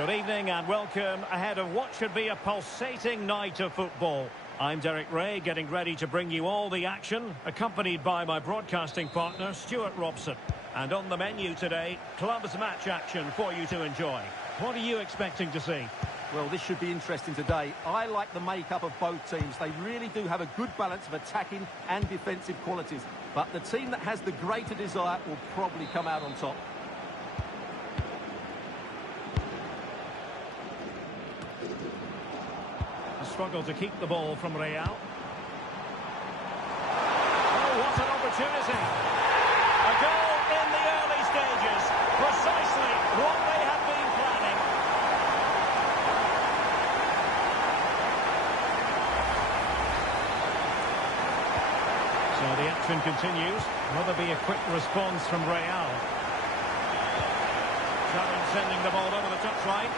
Good evening and welcome ahead of what should be a pulsating night of football. I'm Derek Ray, getting ready to bring you all the action, accompanied by my broadcasting partner, Stuart Robson. And on the menu today, clubs match action for you to enjoy. What are you expecting to see? Well, this should be interesting today. I like the makeup of both teams. They really do have a good balance of attacking and defensive qualities. But the team that has the greater desire will probably come out on top. A struggle to keep the ball from Real. Oh, what an opportunity. A goal in the early stages. Precisely what they have been planning. So the action continues. Will there be a quick response from Real? Sharon sending the ball over the touchline.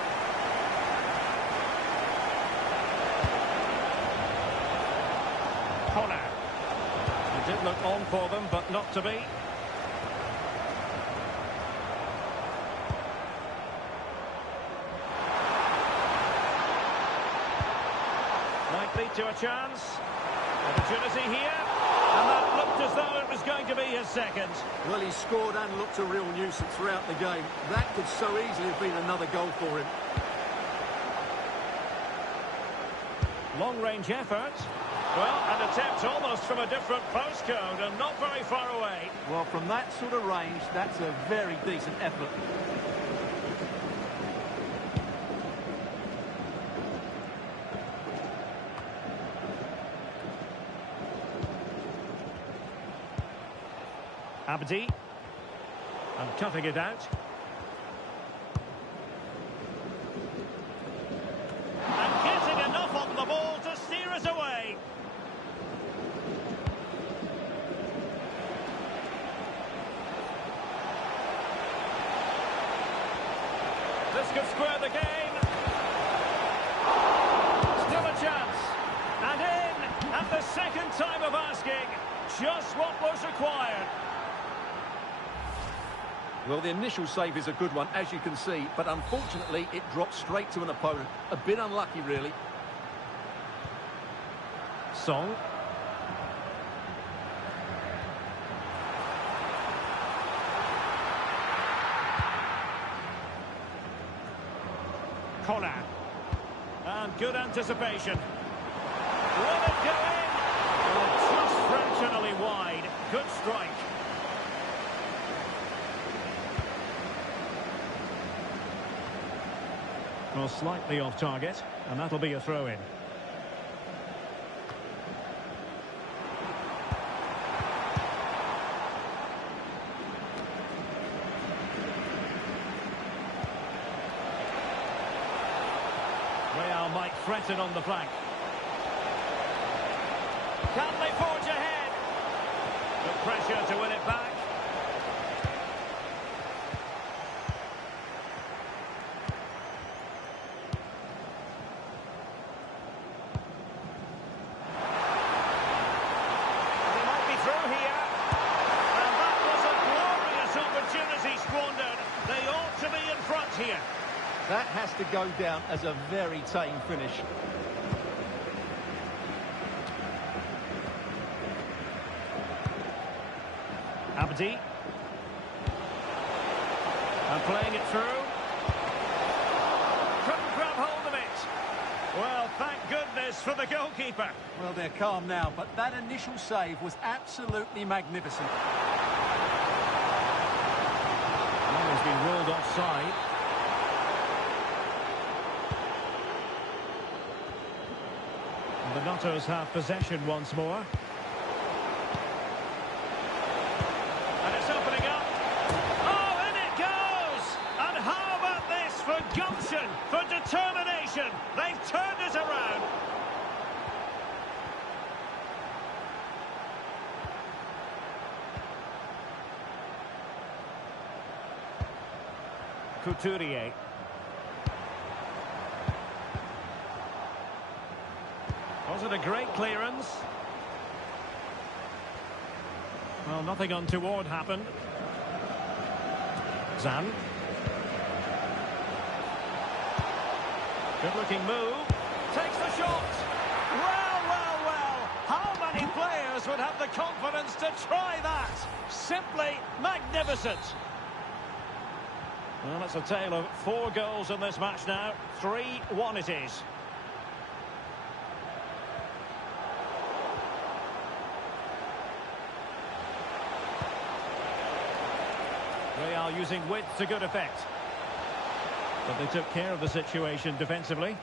Corner. It did look on for them, but not to be. Might lead to a chance. Opportunity here. And that looked as though it was going to be his second. Well, he scored and looked a real nuisance throughout the game. That could so easily have been another goal for him. Long-range effort. Well, an attempt almost from a different postcode and not very far away. Well, from that sort of range, that's a very decent effort. Abdi. And cutting it out. And getting enough on the ball to steer us away. This could square the game. Still a chance. And in at the second time of asking. Just what was required. Well, the initial save is a good one, as you can see, but unfortunately it dropped straight to an opponent. A bit unlucky, really. Song. Corner. And good anticipation. Will it go in? Oh, just fractionally wide. Good strike. Well, slightly off target, and that'll be a throw-in. Real might threaten on the flank. Can they forge ahead? Good pressure to win it back. They might be through here. And that was a glorious opportunity squandered. They ought to be in front here. That has to go down as a very tame finish. Abdi. And playing it through. Couldn't grab hold of it. Well, thank goodness for the goalkeeper. Well, they're calm now, but that initial save was absolutely magnificent. Well, he's been ruled offside. And the Nottos have possession once more. And it's opening up. Oh, in it goes! And how about this for gumption, for determination? They've turned it around. Couturier. Was it a great clearance? Well, nothing untoward happened. Zan. Good-looking move. Takes the shot. Well, well, well. How many players would have the confidence to try that? Simply magnificent. Well, it's a tale of 4 goals in this match now. 3-1 it is. Real using width to good effect. But they took care of the situation defensively.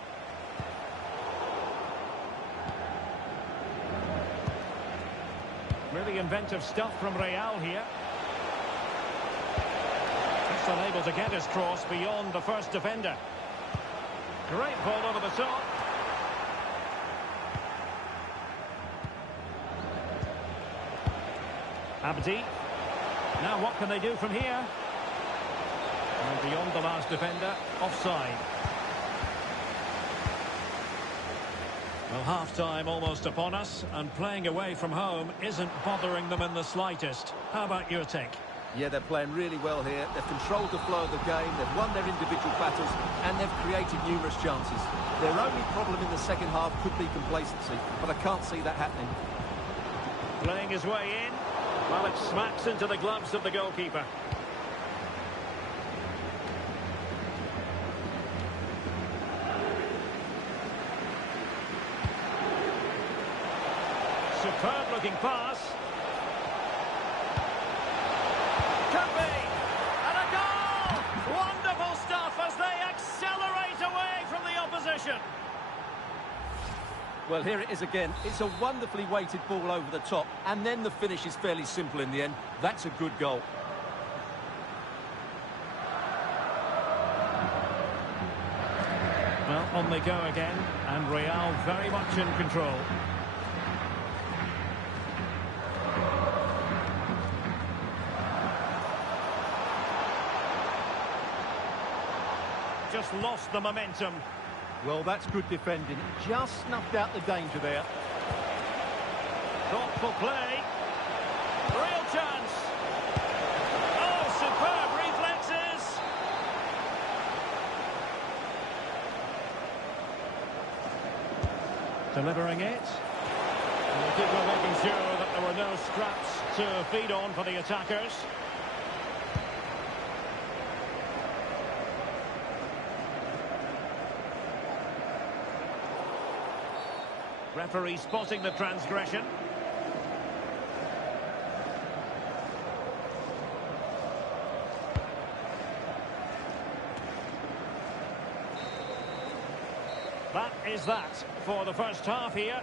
Really inventive stuff from Real here. Just unable to get his cross beyond the first defender. Great ball over the top. Abdi. Now what can they do from here? And beyond the last defender, offside. Well, half-time almost upon us, and playing away from home isn't bothering them in the slightest. How about your take? Yeah, they're playing really well here. They've controlled the flow of the game, they've won their individual battles, and they've created numerous chances. Their only problem in the second half could be complacency, but I can't see that happening. Playing his way in. Well, it smacks into the gloves of the goalkeeper. Superb-looking pass. Could be. And a goal! Wonderful stuff as they accelerate away from the opposition. Well, here it is again. It's a wonderfully weighted ball over the top, and then the finish is fairly simple in the end. That's a good goal. Well, on they go again, and Real very much in control. Just lost the momentum. Well, that's good defending. Just snuffed out the danger there. Thoughtful play. Real chance. Oh, superb reflexes. Delivering it. And the keeper making sure that there were no scraps to feed on for the attackers. Referee spotting the transgression. That is that for the first half here.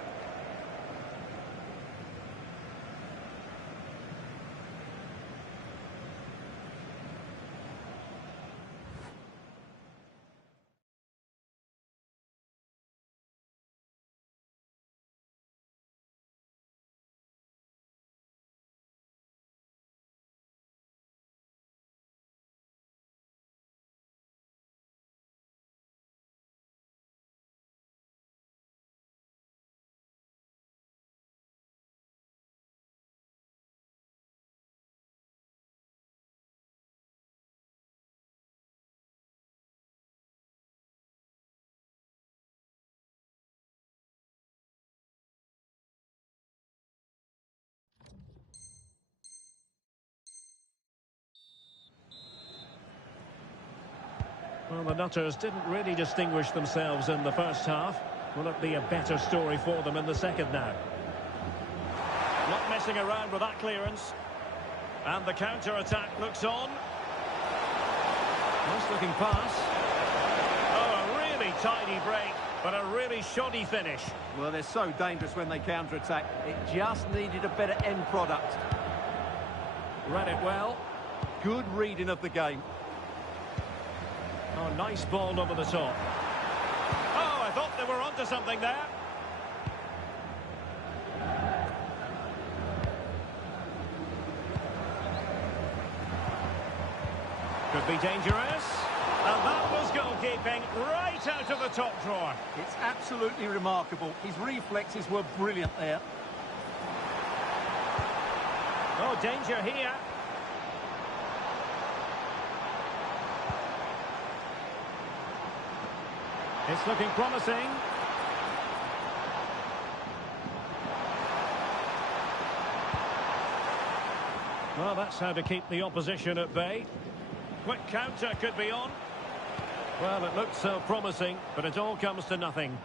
Well, the Nutters didn't really distinguish themselves in the first half. Will it be a better story for them in the second now? Not messing around with that clearance. And the counter-attack looks on. Nice looking pass. Oh, a really tidy break, but a really shoddy finish. Well, they're so dangerous when they counter-attack. It just needed a better end product. Read it well. Good reading of the game. Oh, nice ball over the top. Oh, I thought they were onto something there. Could be dangerous. And that was goalkeeping right out of the top drawer. It's absolutely remarkable. His reflexes were brilliant there. Oh, danger here. It's looking promising. Well, that's how to keep the opposition at bay. Quick counter could be on. Well, it looked so promising, but it all comes to nothing.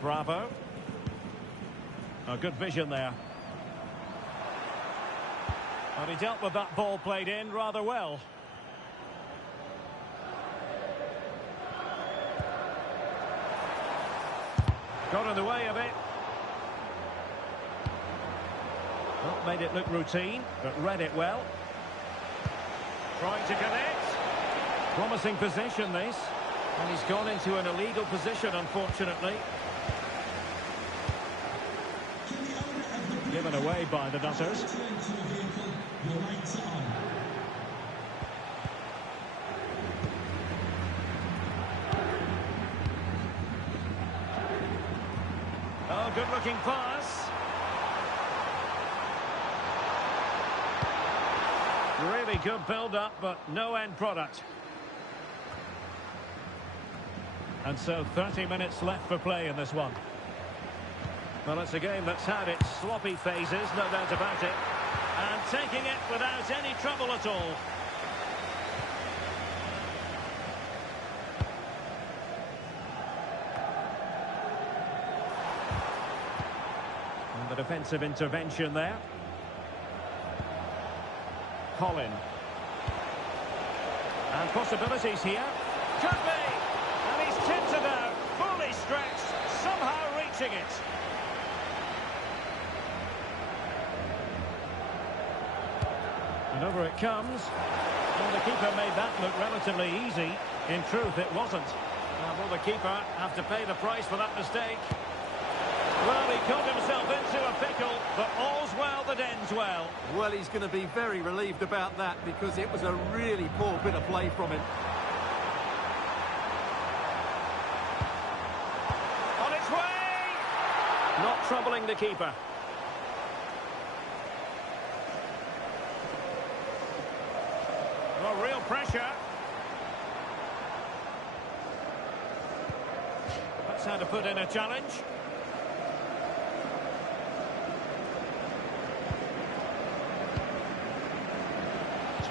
Bravo. Oh, good vision there. And he dealt with that ball played in rather well. Got in the way of it. Not made it look routine, but read it well. Trying to connect. Promising possession, this. And he's gone into an illegal position, unfortunately. Given away by the Nutters. Oh, good-looking pass. Really good build-up, but no end product. And so 30 minutes left for play in this one. Well, it's a game that's had its sloppy phases, no doubt about it. And taking it without any trouble at all. And the defensive intervention there. Colin. And possibilities here. Could be! And he's tipped it out, fully stretched, somehow reaching it. And over it comes. Well, the keeper made that look relatively easy. In truth, it wasn't. Will the keeper have to pay the price for that mistake? Well, he got himself into a pickle, but all's well that ends well. Well, he's going to be very relieved about that because it was a really poor bit of play from him. On its way! Not troubling the keeper. Well, real pressure. That's how to put in a challenge.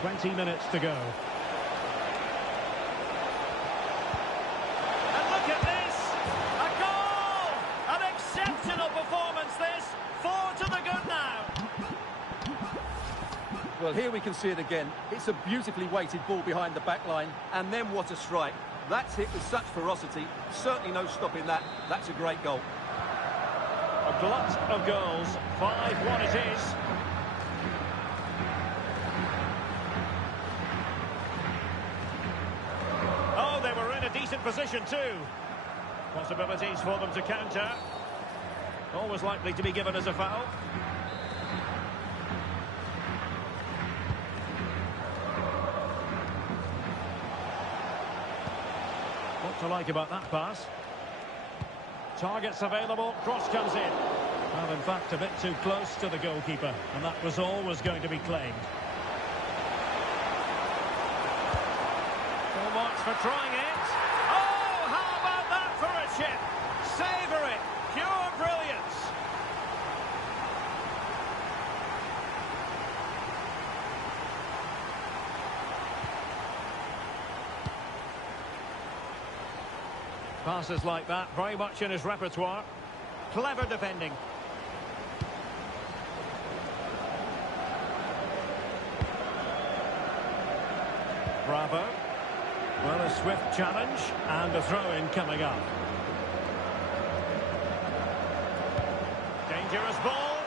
20 minutes to go. And look at this! A goal! An exceptional performance, this! 4 to the good now. Well, here we can see it again. It's a beautifully weighted ball behind the back line. And then what a strike. That's hit with such ferocity. Certainly no stopping that. That's a great goal. A glut of goals. 5-1 it is. Oh, they were in a decent position too. Possibilities for them to counter. Always likely to be given as a foul. What to like about that pass? Targets available, cross comes in. Well, in fact, a bit too close to the goalkeeper, and that was always going to be claimed. Full marks for trying it. Oh, how about that for a chip? Savour it, pure brilliance. Passes like that, very much in his repertoire. Clever defending. Bravo. Well, a swift challenge and a throw-in coming up. Dangerous ball.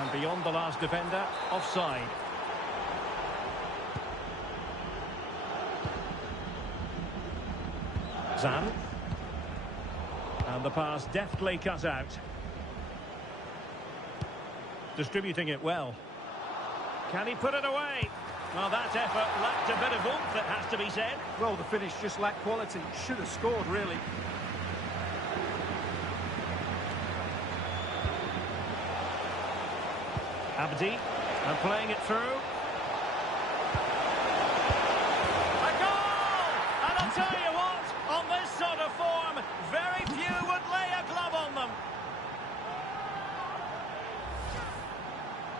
And beyond the last defender, offside. Zan. And the pass deftly cut out. Distributing it well. Can he put it away? Well, that effort lacked a bit of oomph, it has to be said. Well, the finish just lacked quality. Should have scored, really. Abdi, and playing it through. tell you what, on this sort of form, very few would lay a glove on them.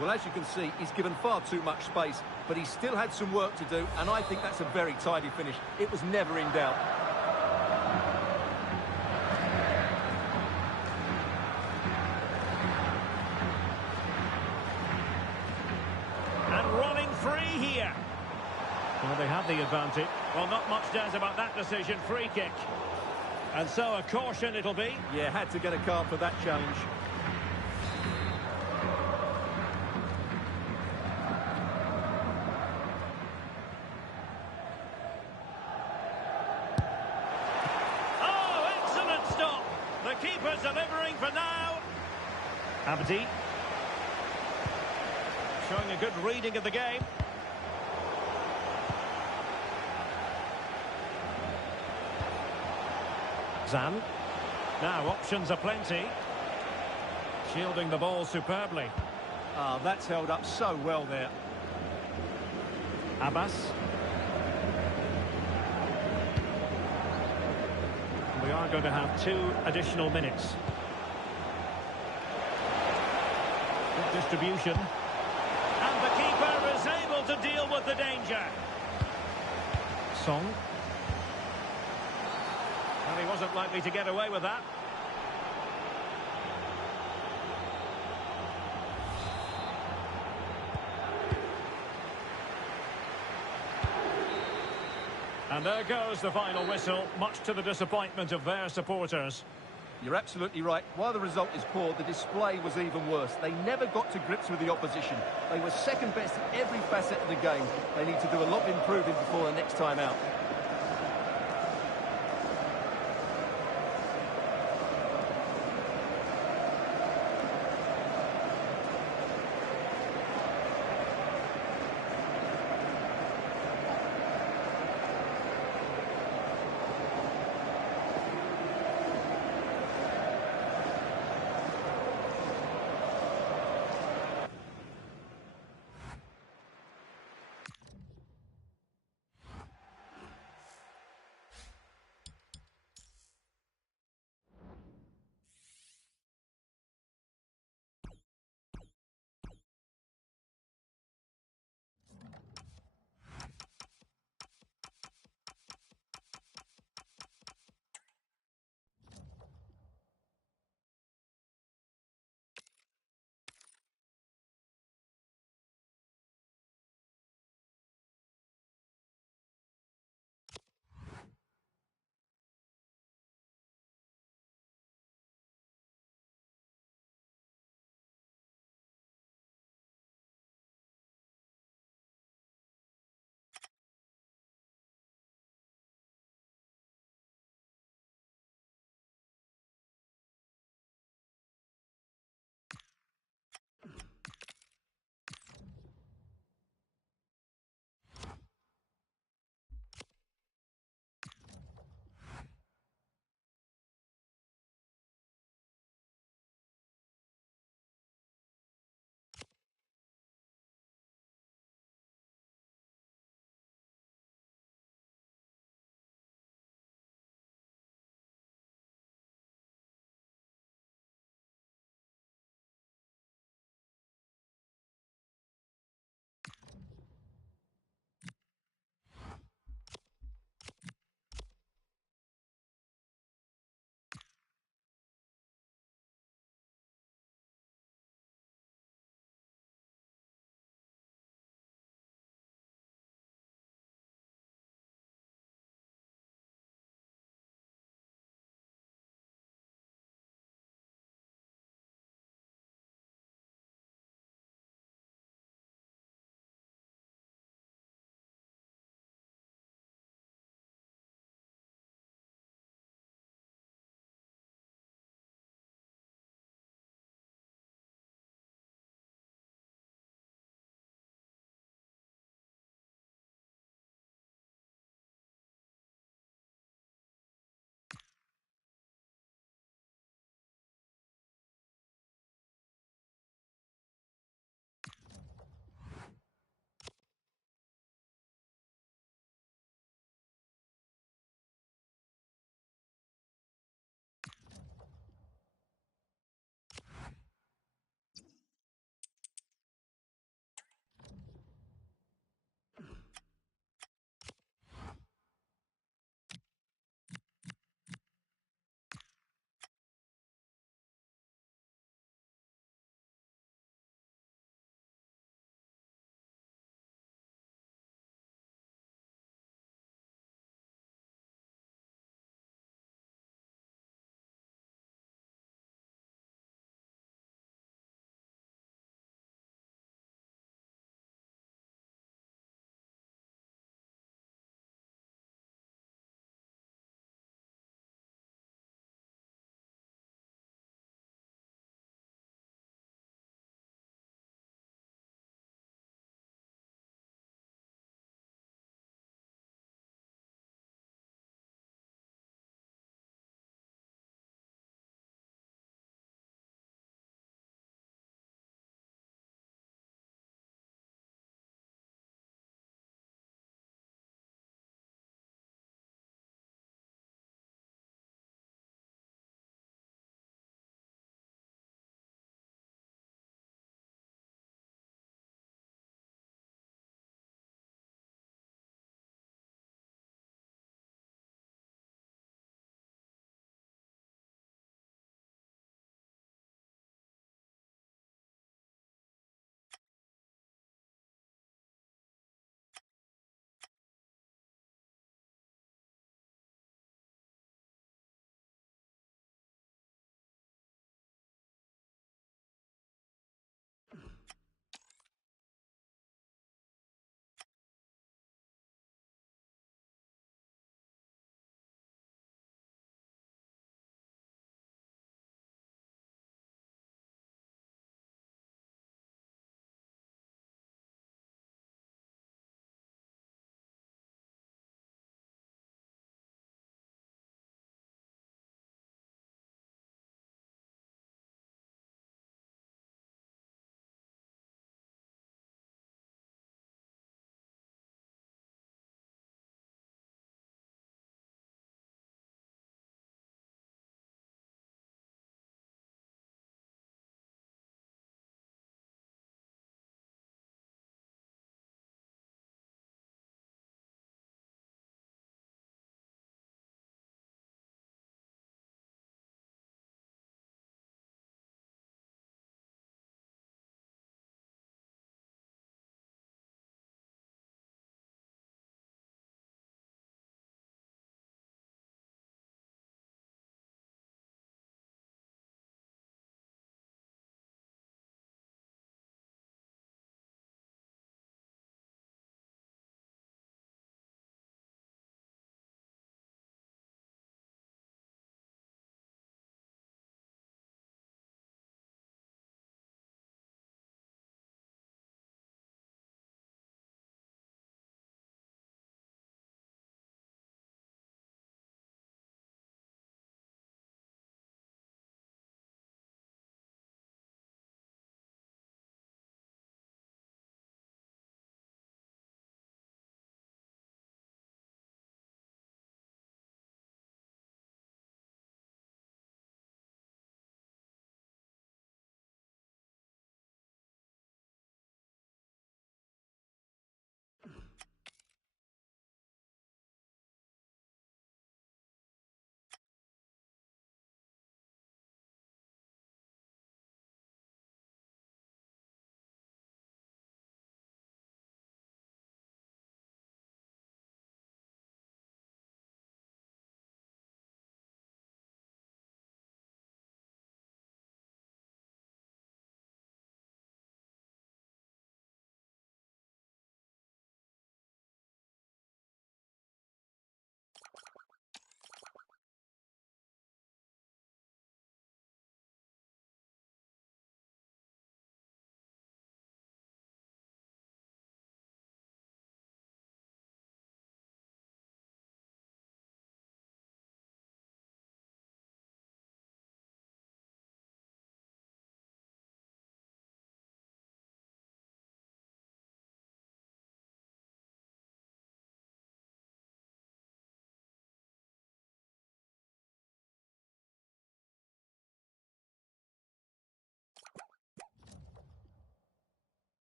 Well, as you can see, he's given far too much space, but he still had some work to do, and I think that's a very tidy finish. It was never in doubt. And running free here. Well, they have the advantage. Well, not much doubt about that decision. Free kick. And so a caution it'll be. Yeah, had to get a card for that challenge. Oh, excellent stop. The keeper's delivering for now. Abdi. Showing a good reading of the game. Zan. Now options are plenty. Shielding the ball superbly. Ah, that's held up so well there. Abbas. We are going to have 2 additional minutes. Good distribution. And the keeper is able to deal with the danger. Song. And he wasn't likely to get away with that. And there goes the final whistle, much to the disappointment of their supporters. You're absolutely right. While the result is poor, the display was even worse. They never got to grips with the opposition. They were second best in every facet of the game. They need to do a lot of improving before the next time out.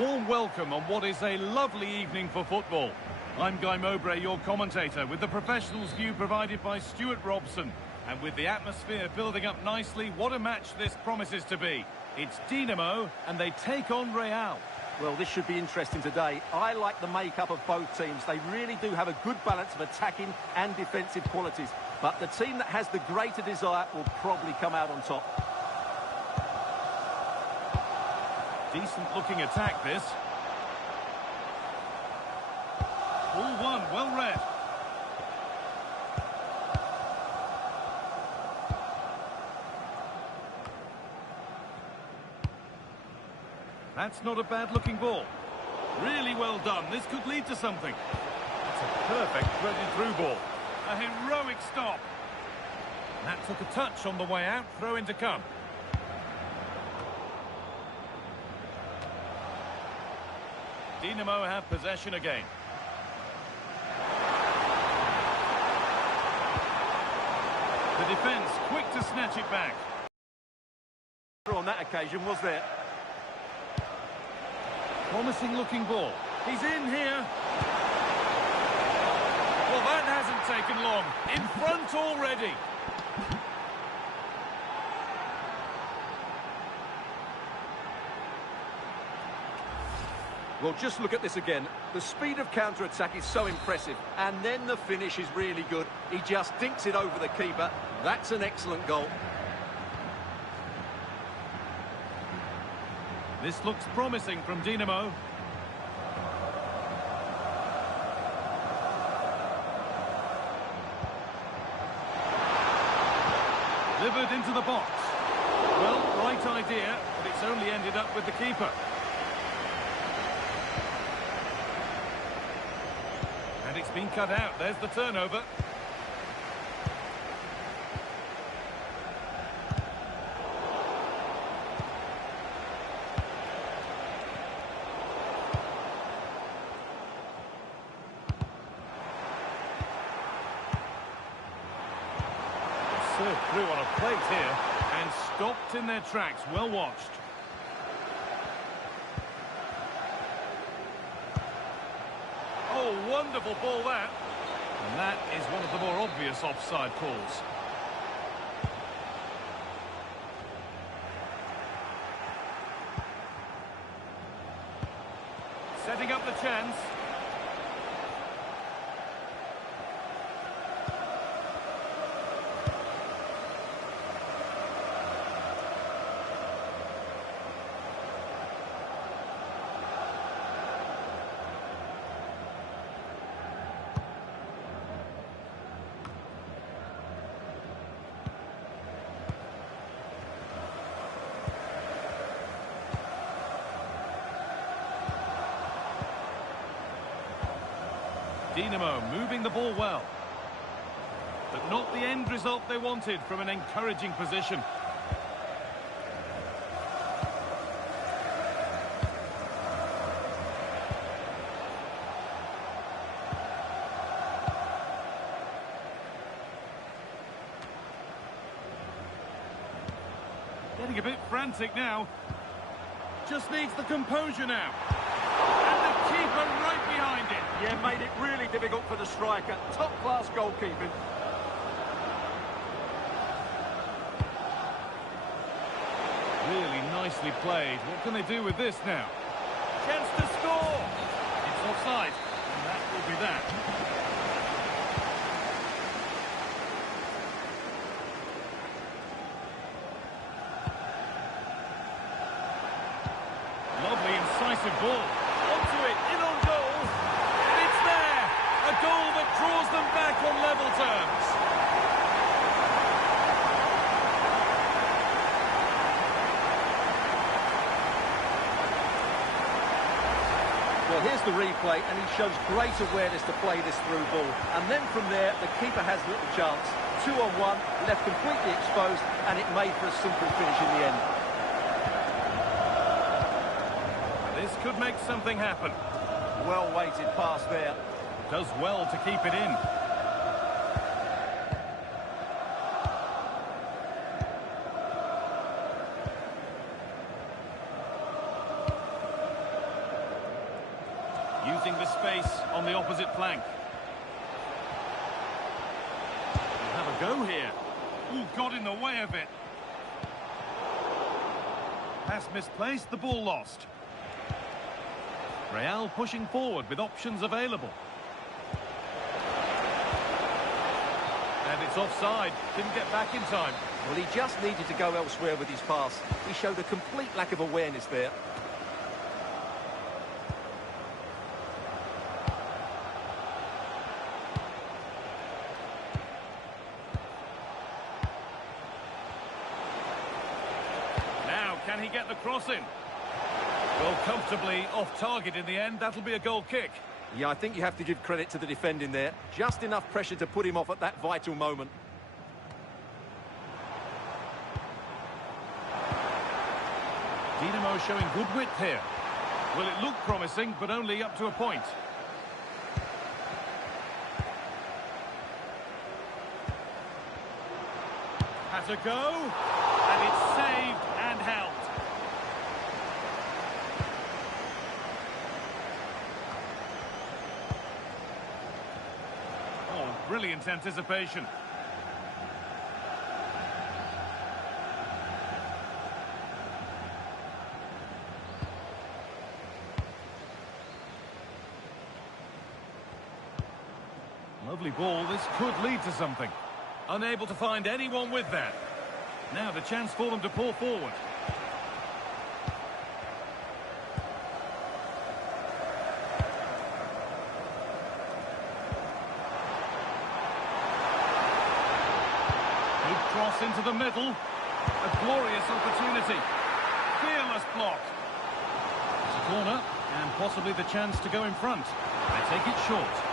warm welcome on what is a lovely evening for football. I'm Guy Mowbray, your commentator, with the professionals' view provided by Stuart Robson. And with the atmosphere building up nicely, what a match this promises to be. It's Dinamo, and they take on Real. Well, this should be interesting today. I like the makeup of both teams. They really do have a good balance of attacking and defensive qualities. But the team that has the greater desire will probably come out on top. Decent-looking attack, this. Ball one, well read. That's not a bad-looking ball. Really well done. This could lead to something. That's a perfect threaded-through ball. A heroic stop. That took a touch on the way out. Throw in to come. Dinamo have possession again. The defence quick to snatch it back. On that occasion, was there? Promising looking ball. He's in here. Well, that hasn't taken long. In front already. Well, just look at this again. The speed of counter-attack is so impressive. And then the finish is really good. He just dinks it over the keeper. That's an excellent goal. This looks promising from Dinamo. Delivered into the box. Well, right idea, but it's only ended up with the keeper. And it's been cut out. There's the turnover. Served through on a plate here and stopped in their tracks. Well watched. Oh, wonderful ball that. And that is one of the more obvious offside calls. Setting up the chance. Dinamo moving the ball well. But not the end result they wanted from an encouraging position. Getting a bit frantic now. Just needs the composure now. And the keeper right behind it. Yeah, made it really difficult for the striker. Top-class goalkeeping. Really nicely played. What can they do with this now? Chance to score! It's offside, and that will be that. Lovely, incisive ball. Onto it, in on goal. And it's there! A goal that draws them back on level terms. Well, here's the replay, and he shows great awareness to play this through ball. And then from there, the keeper has little chance. 2-on-1, left completely exposed, and it made for a simple finish in the end. This could make something happen. Well-weighted pass there. Does well to keep it in. the opposite flank. We'll have a go here. Ooh, got in the way of it. Pass misplaced, the ball lost. Real pushing forward with options available. And it's offside. Didn't get back in time. Well, he just needed to go elsewhere with his pass. He showed a complete lack of awareness there. Now, can he get the cross in? Well, comfortably off target in the end. That'll be a goal kick. Yeah, I think you have to give credit to the defending there. Just enough pressure to put him off at that vital moment. Dinamo showing good width here. Well, it looked promising, but only up to a point. Has a go, and it's saved and held. Oh, brilliant anticipation. Lovely ball, this could lead to something. Unable to find anyone with that. Now the chance for them to pull forward. Good cross into the middle. A glorious opportunity. Fearless block. It's a corner, and possibly the chance to go in front. I take it short.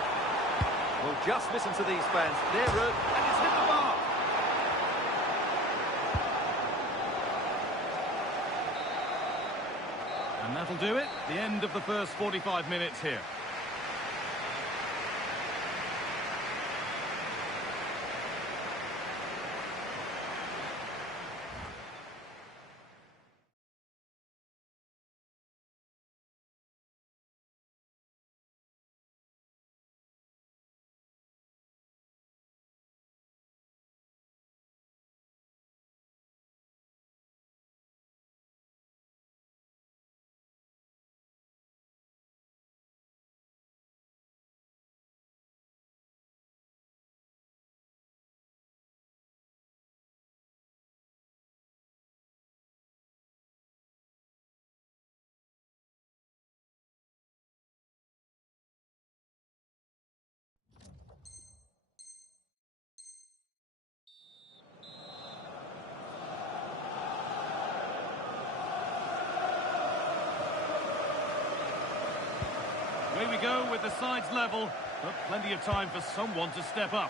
Well, just listen to these fans. They're rude, and it's hit the bar. And that'll do it. The end of the first 45 minutes here. Away we go with the sides level, but plenty of time for someone to step up.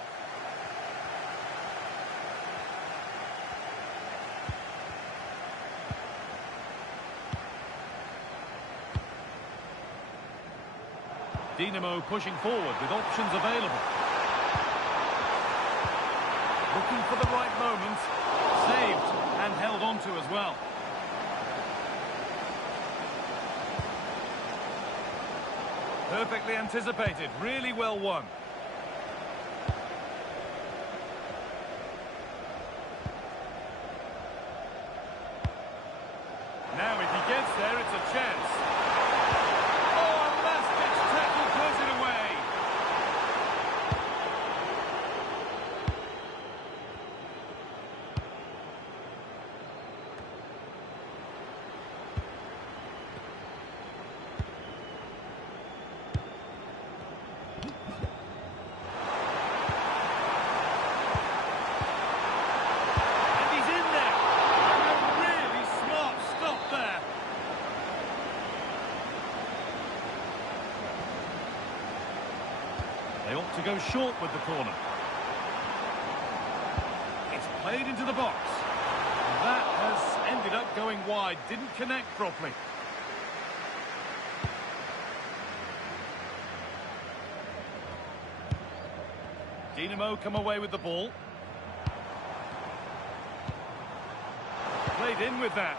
Dinamo pushing forward with options available. Looking for the right moment. Saved and held onto as well. Perfectly anticipated, really well won. Now if he gets there, it's a chance. Oh, a last-ditch tackle puts it away. They ought to go short with the corner. It's played into the box. That has ended up going wide. Didn't connect properly. Dinamo come away with the ball. Played in with that.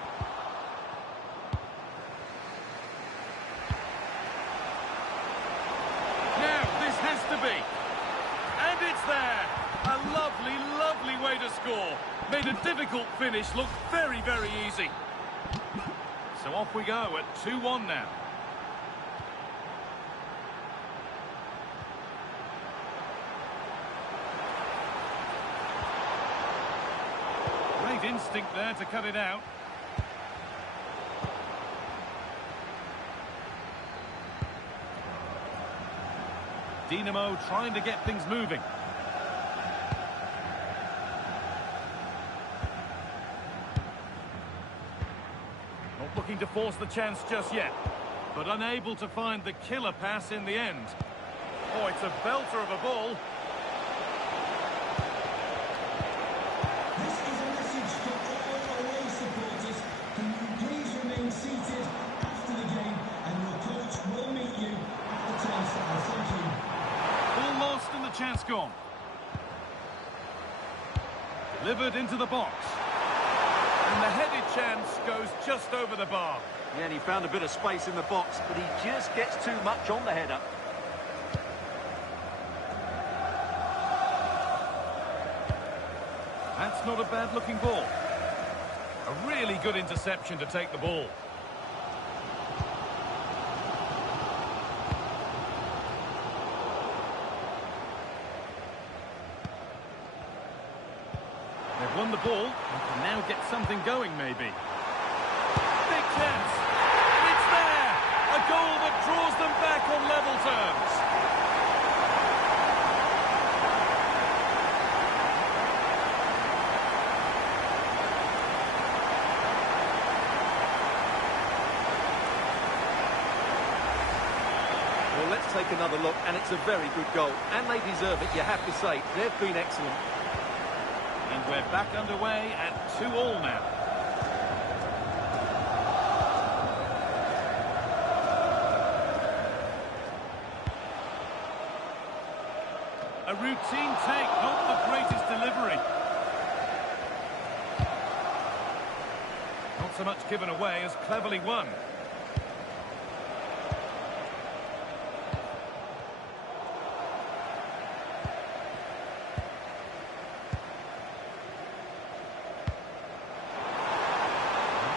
Now, difficult finish looked very, very easy. So off we go at 2-1 now. Great instinct there to cut it out. Dinamo trying to get things moving. Not looking to force the chance just yet, but unable to find the killer pass in the end. Oh, it's a belter of a ball. This is a message to all away supporters. Can you please remain seated after the game, and your coach will meet you at the turnstile. Thank you. Ball lost and the chance gone. Delivered into the box. And the headed chance goes just over the bar. Yeah, and he found a bit of space in the box, but he just gets too much on the header. That's not a bad-looking ball. A really good interception to take the ball. They've won the ball and can now get something going, maybe. Big chance. And it's there! A goal that draws them back on level terms. Well, let's take another look, and it's a very good goal. And they deserve it, you have to say. They've been excellent. And we're back underway at 2-2 now. A routine take, not the greatest delivery. Not so much given away as cleverly won.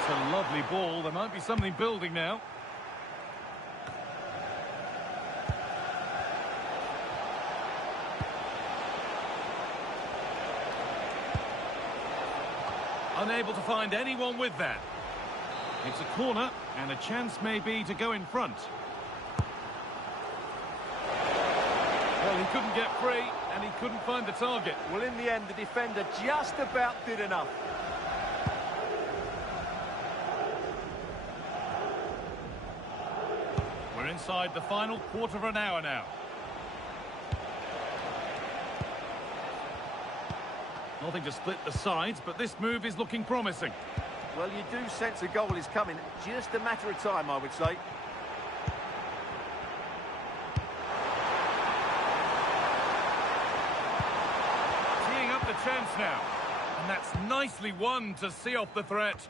A lovely ball. There might be something building now. Unable to find anyone with that. It's a corner and a chance maybe to go in front. Well, he couldn't get free and he couldn't find the target. Well, in the end, the defender just about did enough. We're inside the final quarter of an hour now. Nothing to split the sides, but this move is looking promising. Well, you do sense a goal is coming. Just a matter of time, I would say. Teeing up the chance now. And that's nicely won to see off the threat.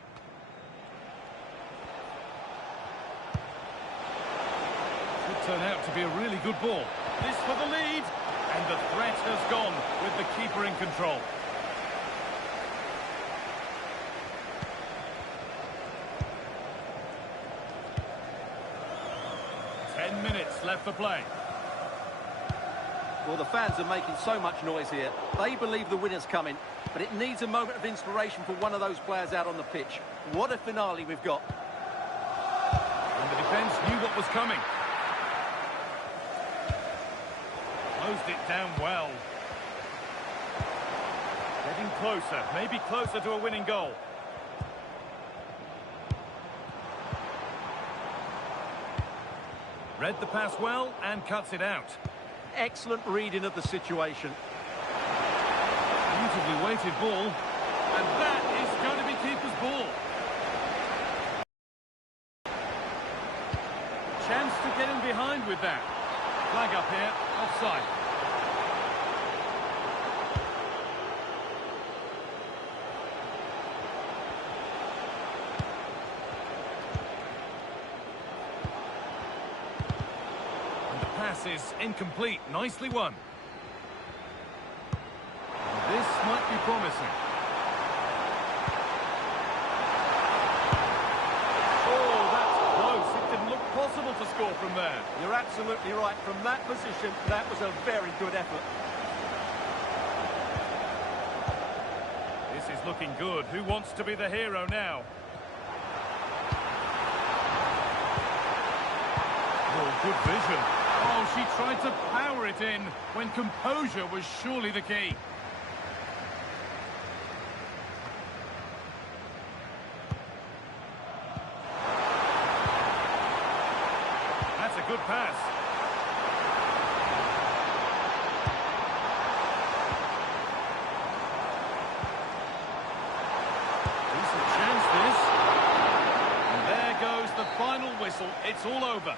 Could turn out to be a really good ball. This for the lead. And the threat has gone with the keeper in control. 10 minutes left for play. Well, the fans are making so much noise here. They believe the winner's coming, but it needs a moment of inspiration for one of those players out on the pitch. What a finale we've got. And the defence knew what was coming. Closed it down well. Getting closer, maybe closer to a winning goal. Read the pass well and cuts it out. Excellent reading of the situation. Beautifully weighted ball. And that is going to be keeper's ball. Chance to get in behind with that. Flag up here, offside. Pass is incomplete. Nicely won. This might be promising. score from there. You're absolutely right. From that position, that was a very good effort. This is looking good. Who wants to be the hero now? Oh, good vision. Oh, she tried to power it in when composure was surely the key. That's a good pass. Decent chance, this. And there goes the final whistle. It's all over.